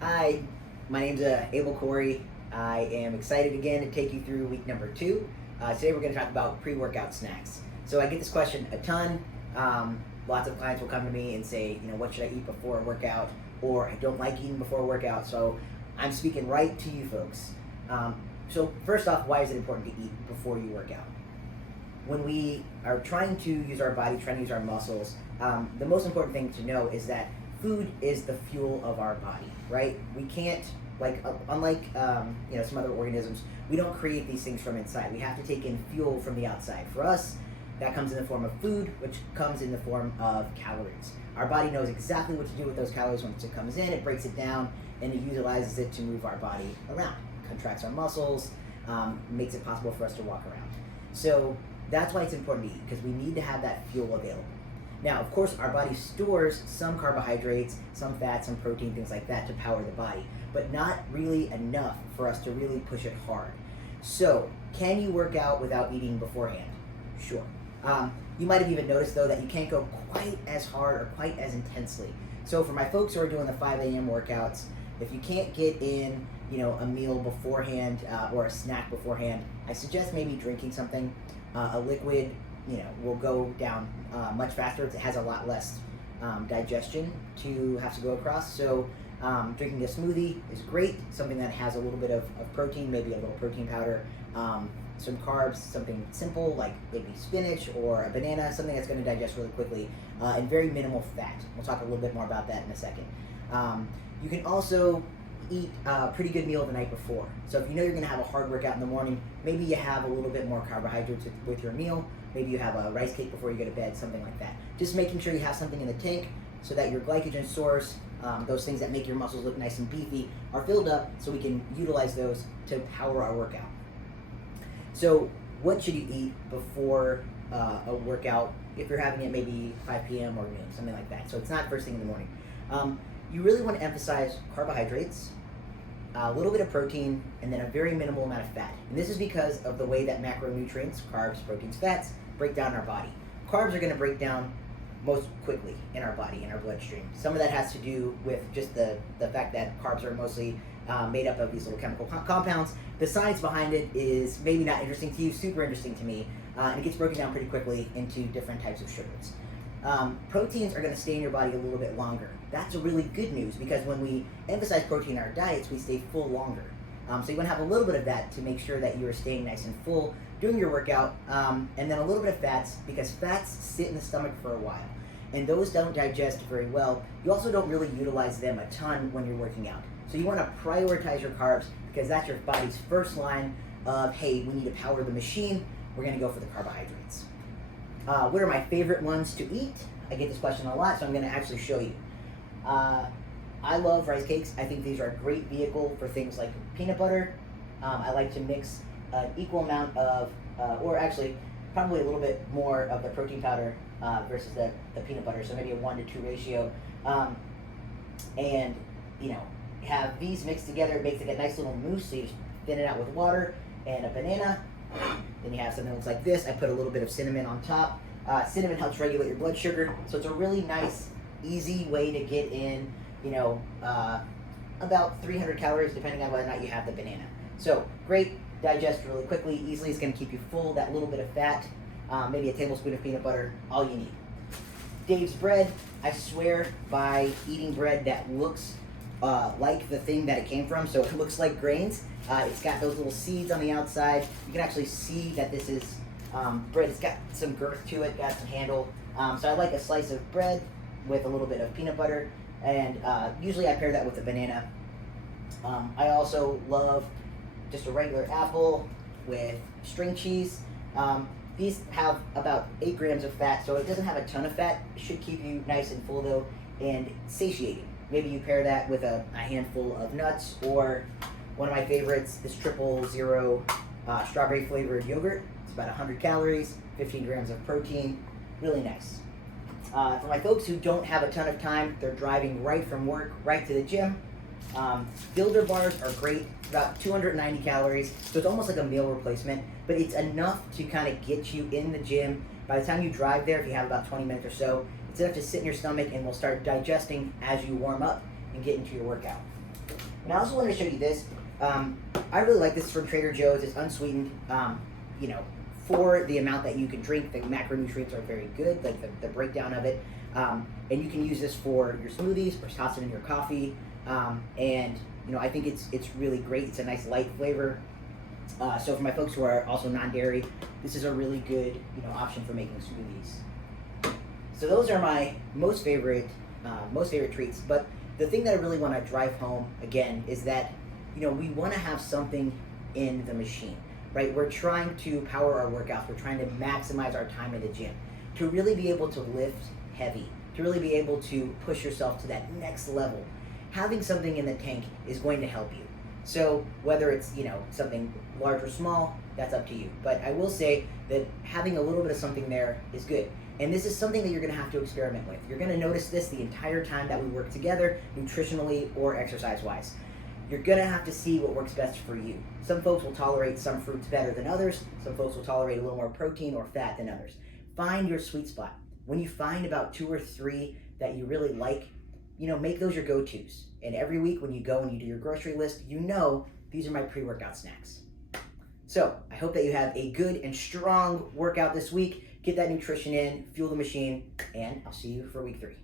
Hi, my name's Abel Corey. I am excited again to take you through week number 2. Today we're going to talk about pre-workout snacks. So I get this question a ton. Lots of clients will come to me and say, what should I eat before a workout? Or I don't like eating before a workout. So I'm speaking right to you folks. So first off, why is it important to eat before you work out? When we are trying to use our body, trying to use our muscles, the most important thing to know is that food is the fuel of our body, right? We can't, unlike some other organisms, we don't create these things from inside. We have to take in fuel from the outside. For us, that comes in the form of food, which comes in the form of calories. Our body knows exactly what to do with those calories once it comes in. It breaks it down, and it utilizes it to move our body around. Contracts our muscles, makes it possible for us to walk around. So that's why it's important to eat, because we need to have that fuel available. Now, of course, our body stores some carbohydrates, some fat, some protein, things like that to power the body, but not really enough for us to really push it hard. So, can you work out without eating beforehand? Sure. You might have even noticed, though, that you can't go quite as hard or quite as intensely. So for my folks who are doing the 5 a.m. workouts, if you can't get in, a meal beforehand or a snack beforehand, I suggest maybe drinking something. A liquid, will go down much faster. It has a lot less digestion to have to go across. So drinking a smoothie is great. Something that has a little bit of protein, maybe a little protein powder, some carbs, something simple like maybe spinach or a banana, something that's going to digest really quickly, and very minimal fat. We'll talk a little bit more about that in a second. You can also eat a pretty good meal the night before. So if you know you're going to have a hard workout in the morning, maybe you have a little bit more carbohydrates with your meal. Maybe you have a rice cake before you go to bed, something like that. Just making sure you have something in the tank so that your glycogen source, those things that make your muscles look nice and beefy, are filled up so we can utilize those to power our workout. So what should you eat before a workout if you're having it maybe 5 p.m. or noon, something like that? So it's not first thing in the morning. You really want to emphasize carbohydrates, a little bit of protein, and then a very minimal amount of fat. And this is because of the way that macronutrients, carbs, proteins, fats, break down in our body. Carbs are going to break down most quickly in our body, in our bloodstream. Some of that has to do with just the fact that carbs are mostly made up of these little chemical compounds. The science behind it is maybe not interesting to you, super interesting to me, and it gets broken down pretty quickly into different types of sugars. Proteins are going to stay in your body a little bit longer. That's really good news, because when we emphasize protein in our diets, we stay full longer. So you want to have a little bit of that to make sure that you are staying nice and full during your workout, and then a little bit of fats, because fats sit in the stomach for a while, and those don't digest very well. You also don't really utilize them a ton when you're working out. So you want to prioritize your carbs, because that's your body's first line of, hey, we need to power the machine, we're going to go for the carbohydrates. What are my favorite ones to eat? I get this question a lot, so I'm going to actually show you. I love rice cakes. I think these are a great vehicle for things like peanut butter. I like to mix an equal amount of, or actually probably a little bit more of the protein powder versus the peanut butter, so maybe a 1-to-2 ratio. And, have these mixed together. It makes like a nice little mousse, so you just thin it out with water and a banana. Then you have something that looks like this. I put a little bit of cinnamon on top. Cinnamon helps regulate your blood sugar, so it's a really nice, easy way to get in, about 300 calories, depending on whether or not you have the banana. So great, digest really quickly, easily. It's going to keep you full. That little bit of fat, maybe a tablespoon of peanut butter, all you need. Dave's bread. I swear by eating bread that looks like the thing that it came from, so it looks like grains. It's got those little seeds on the outside. You can actually see that this is bread. It's got some girth to it, got some handle. So I like a slice of bread with a little bit of peanut butter, and usually I pair that with a banana. I also love just a regular apple with string cheese. These have about 8 grams of fat, so it doesn't have a ton of fat. It should keep you nice and full though, and satiating. Maybe you pair that with a handful of nuts, or one of my favorites, this 000 strawberry flavored yogurt. It's about 100 calories, 15 grams of protein, really nice. For my folks who don't have a ton of time, they're driving right from work right to the gym, Builder bars are great, about 290 calories, so it's almost like a meal replacement, but it's enough to kind of get you in the gym. By the time you drive there, if you have about 20 minutes or so, it's enough to sit in your stomach and will start digesting as you warm up and get into your workout. And I also wanted to show you this. I really like this from Trader Joe's. It's unsweetened. You know, for the amount that you can drink, the macronutrients are very good, like the breakdown of it. And you can use this for your smoothies or toss it in your coffee. And you know, I think it's really great. It's a nice light flavor. So for my folks who are also non-dairy, this is a really good, you know, option for making smoothies. So those are my most favorite treats. But the thing that I really want to drive home again is that, you know, we want to have something in the machine, right? We're trying to power our workouts. We're trying to maximize our time in the gym to really be able to lift heavy, to really be able to push yourself to that next level. Having something in the tank is going to help you. So whether it's, you know, something large or small, that's up to you. But I will say that having a little bit of something there is good. And this is something that you're going to have to experiment with. You're going to notice this the entire time that we work together, nutritionally or exercise-wise. You're going to have to see what works best for you. Some folks will tolerate some fruits better than others. Some folks will tolerate a little more protein or fat than others. Find your sweet spot. When you find about 2 or 3 that you really like, you know, make those your go-tos. And every week when you go and you do your grocery list, you know these are my pre-workout snacks. So I hope that you have a good and strong workout this week. Get that nutrition in, fuel the machine, and I'll see you for week 3.